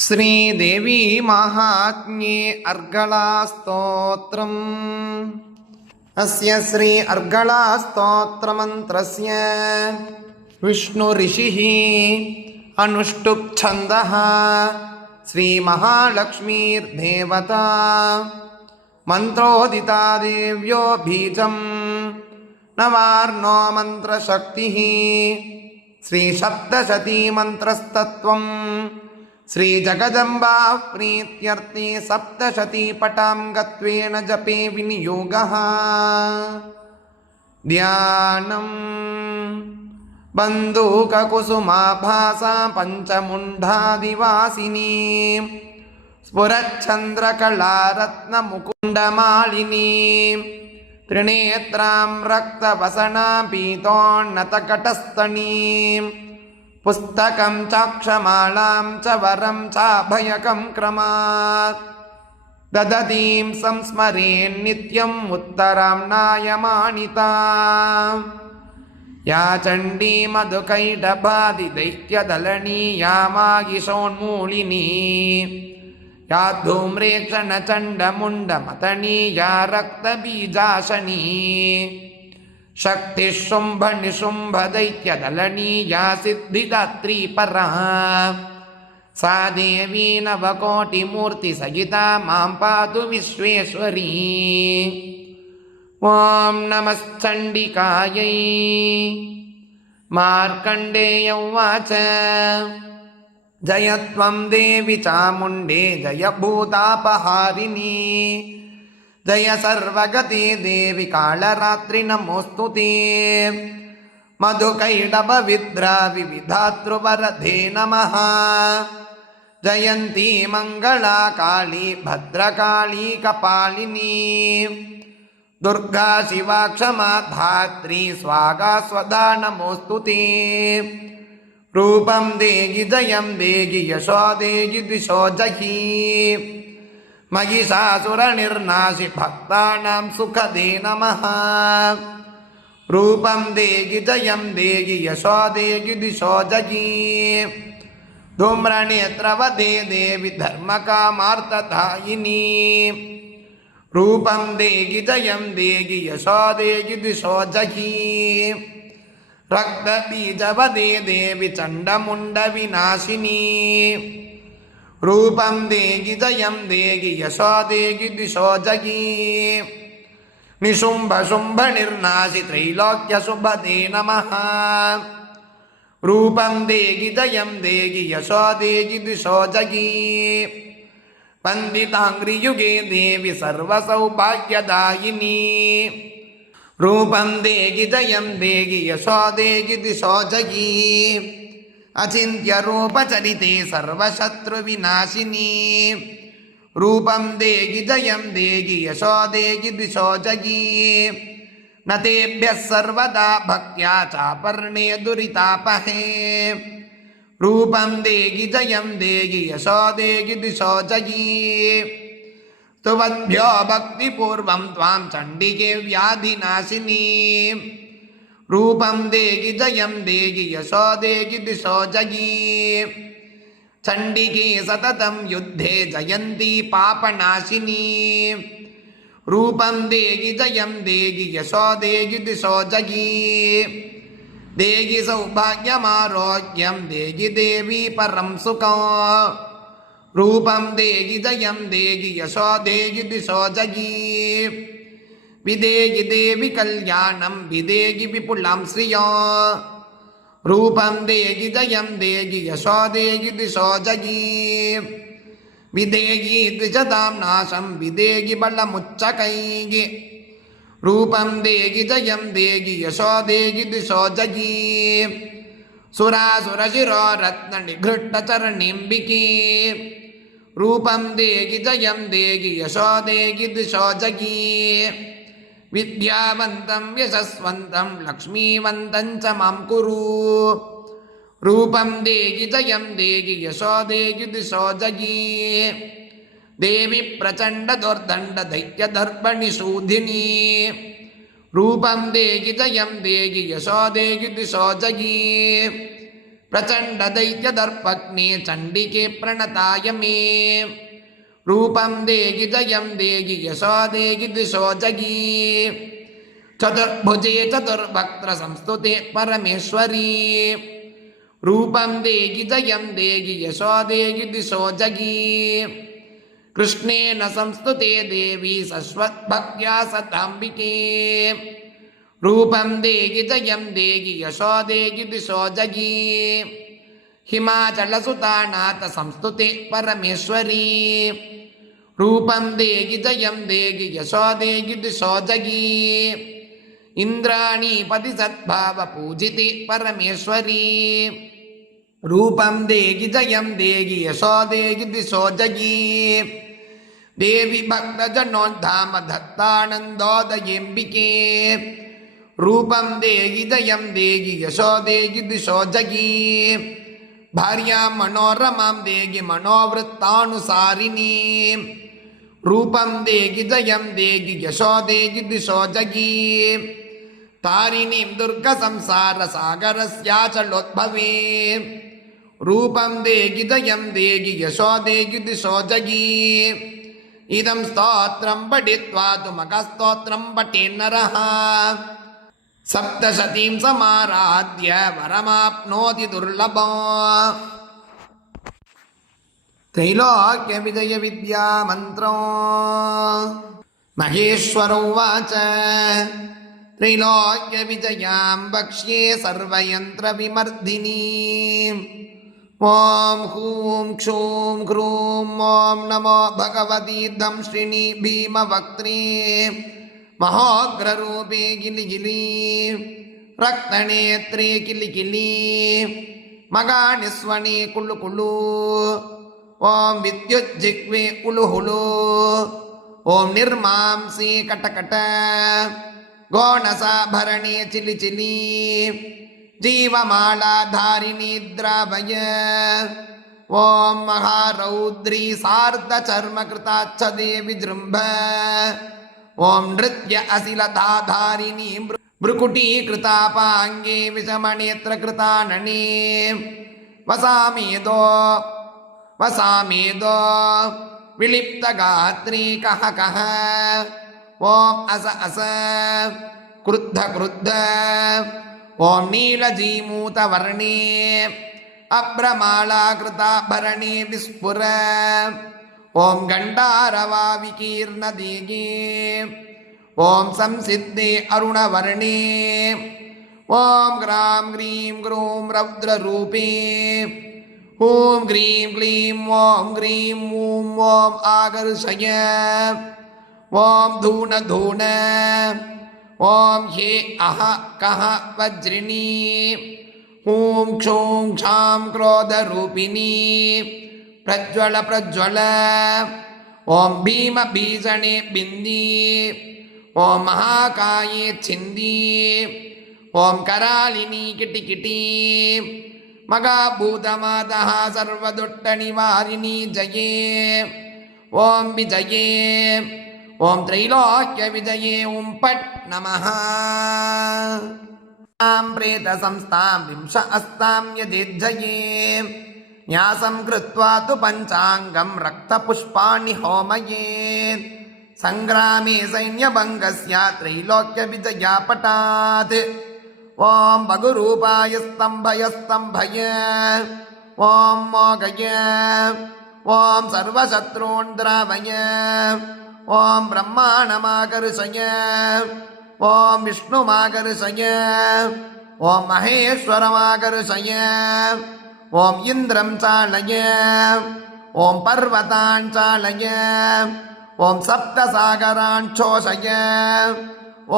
श्रीदेवी माहात्म्ये अर्गलास्तोत्रम्। अस्य श्री अर्गलास्तोत्रमन्त्रस्य विष्णुऋषिः अनुष्टुप् छन्दः श्रीमहालक्ष्मीर्देवता मन्त्रोदिता देव्यो बीजं नवार्णो मन्त्रशक्तिः श्रीसप्तशती मन्त्रस्तत्त्वं श्रीजगदम्बा प्रीत्यर्थे सप्तशतीपटां गत्वेन जपे विनियोगः। ध्यानम् बन्धूककुसुमाभासा पञ्चमुण्डादिवासिनी स्फुरच्छन्द्रकलारत्नमुकुण्डमालिनी त्रिनेत्रां रक्तवसना पीतोन्नतकटस्थनी पुस्तकं चाक्षमालां च वरं चाभयकं क्रमात् ददतीं संस्मरेन्नित्यम् उत्तरां नायमानिता। या चण्डी मधुकैटभादिदैत्यदलनी या मागिषोन्मूलिनी या धूम्रेक्षणचण्डमुण्डमतनी या रक्तबीजाशनी शक्तिः शुम्भ निशुम्भ दैत्यदलनी या सिद्धिदात्री परा सा देवी नवकोटिमूर्तिसहिता मां पातु विश्वेश्वरी। ॐ नमश्चण्डिकायै। मार्कण्डेय उवाच जय त्वं देवि चामुण्डे जय भूतापहारिणी जय सर्वगते देवि कालरात्रि नमोऽस्तु ते। मधुकैटभविद्रा विविधातृवरधे नमः जयन्ती मङ्गला काली भद्रकाली कपालिनी दुर्गा शिवा क्षमा धात्री स्वागा स्वधा नमोऽस्तु ते। रूपं देहि जयं देहि यशो देहि दिशो जहि महिषासुरनिर्नाशि भक्तानां सुखदे नमः। रूपं देहि जयं देहि यशो देहि दिशो जहि धूम्रनेत्रवदे देवि धर्मकामार्थदायिनी रूपं देहि जयं देहि यशो देहि दिशो जहि रक्तबीजवदे देवि चण्डमुण्डविनाशिनी रूपं देहि जयं देहि यशो देहि दिशो जहि निशुम्भ शुम्भ निर्नाशि त्रैलोक्यशुभदे नमः। रूपं देहि जयं देहि यशो देहि दिशो जहि वन्दिताङ्घ्रियुगे देवि सर्वसौभाग्यदायिनी रूपं देहि जयं देहि यशो देहि दिशो जहि अचिन्त्यरूपचरिते सर्वशत्रुविनाशिनी रूपं देहि जयं देहि यशो देहि दिशो जहि न तेभ्यः सर्वदा भक्त्या चापर्णे दुरितापहे रूपं देहि जयं देहि यशो देहि दिशो जहि स्तुवद्भ्यो भक्तिपूर्वं त्वां चण्डिके व्याधिनाशिनी रूपं देहि जयं देहि यशो देहि दिशो जहि चण्डिके सततं युद्धे जयन्ती पापनाशिनी रूपं देहि जयं देहि यशो देहि दिशो जहि देहि सौभाग्यमारोग्यं देहि देवी परं सुखं रूपं देहि जयं देहि यशो देहि दिशो जहि विदेहि देवि कल्याणं विदेहि विपुलं श्रियो रूपं देहि जयं देहि यशो देहि दिशो जहि विदेहि द्विजतां नाशं विदेहि बलमुच्चकैः रूपं देहि जयं देहि यशो देहि दिशो जहि सुरासुरशिरो रत्ननिघृष्टचरणिम्बिके रूपं देहि जयं देहि यशो देहि दिशो जहि विद्यावन्तं यशस्वन्तं लक्ष्मीवन्तं च मां कुरु रूपं देहि जयं देहि यशो देहि दिशो जहि देवी प्रचण्डदुर्दण्डदैत्यदर्पणिशूधिनी रूपं देहि जयं देहि यशो देहि दिशो जहि प्रचण्डदैत्यदर्पग्ने चण्डिके प्रणताय मे रूपं देहि जयं देहि यशो देहि दिशो जगी चतुर्भुजे चतुर्वक्त्र संस्तुते परमेश्वरी रूपं देहि जयं देहि यशो देहि दिशो जगी कृष्णेन संस्तुते देवी सश्वद्भक्त्या सताम्बिके रूपं देहि जयं देहि यशो देहि दिशो जगी हिमाचलसुतानाथ संस्तुते परमेश्वरी रूपं देहि जयं देहि यशो देहि दिशो जगी इंद्राणीपति सद्भाव पूजिते परमेश्वरी रूपं देहि जयं देहि यशो देहि दिशो जगी देवी भक्तजनोद्धाम दत्तानन्दोदयेऽम्बिके रूपं देहि जयं देहि यशो देहि दिशो जगी भार्यां मनोरमां देहि मनोवृत्तानुसारिणी रूपं देहि जयं देहि यशो देहि दिशो जगी तारिणीं दुर्गसंसारसागरस्याचलोद्भवे रूपं देहि जयं देहि यशो देहि दिशो जगी इदं स्तोत्रं पठित्वा तु मखस्तोत्रं पठेन्नरः सप्तशतीं समाराध्य वरमाप्नोति दुर्लभम् त्रैलोक्य विजय विद्या मंत्रो महेश्वर उवाच त्रैलोक्य विजयां वक्ष्ये सर्वयंत्र विमर्दिनी ओं हूं क्षूं ह्रूं ओं नमो भगवती दंश्रिणी भीमवक्त्रे महोग्ररूपे गिलिगिली रक्तनेत्रे किलिकिली मगानिस्वने कुलुकुलु ओं विद्युज्जिह्वे उलुहुलु ओं निर्मांसे कटकट गोणसाभरणे चिलिचिली जीवमालाधारिणी द्रावय ओं महारौद्री सार्धचर्मकृताच्छदे विजृम्भ ओं नृत्य अशिलताधारिणी भ्रुकुटीकृतापाङ्गे विषमनेत्रकृतानने वसामेदो विलिप्तगात्री कः कः ओं अस अस क्रुद्ध क्रुद्ध ओं नीलजीमूतवर्णे अभ्रमालाकृताभरणे विस्फुर ओं गण्डारवाविकीर्णदेगे ओं संसिद्धे अरुणवर्णे ओं ग्रां ग्रीं ग्रूं रौद्ररूपे ओं ग्रीं क्लीं ओं ग्रीं ॐ ओं आकर्षय ओं धून धून ओं हे अह कः वज्रिणी ओं क्षों क्षां क्रोधरूपिणी प्रज्वल प्रज्वल ओं भीम भीषणे बिन्दी ओं महाकाये छिन्दी ओं करालिनी किटिकिटी मगाभूतमातः सर्वदुष्टनिवारिणी जये ओं विजये ओं त्रैलोक्य विजये ओं पट् नमः प्रेतसंस्थां विंश अस्तां यदिज्जये न्यासं कृत्वा तु पञ्चाङ्गं रक्तपुष्पाणि होमयेत् संग्रामे सैन्यभङ्गस्य त्रैलोक्यविजयापटात् ओं भगुरूपाय स्तम्भय स्तम्भय ओं मोघय ओं सर्वशत्रून् द्रावय ओं ब्रह्माणमाकर्षय ओं विष्णुमाकर्षय ओं महेश्वरमाकर्षय ओं इंद्रं चालय ओं पर्वतान् चालय ओं सप्तसागरान् शोषय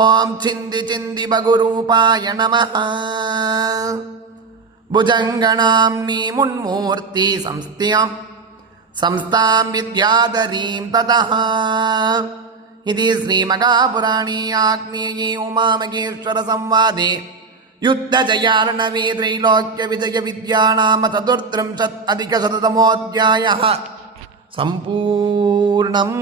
ओं छिन्दी छिन्दी भगुरूपाय नमः भुजङ्गनाम्नी मुन्मूर्ति संस्थां विद्याधरीं ततः इति श्रीमहापुराणे आग्नेये उमामहेश्वर संवादे युद्धजयार्णवे त्रैलोक्य विजय विद्या नाम 43 अधिकशततमोऽध्यायः सम्पूर्णम्।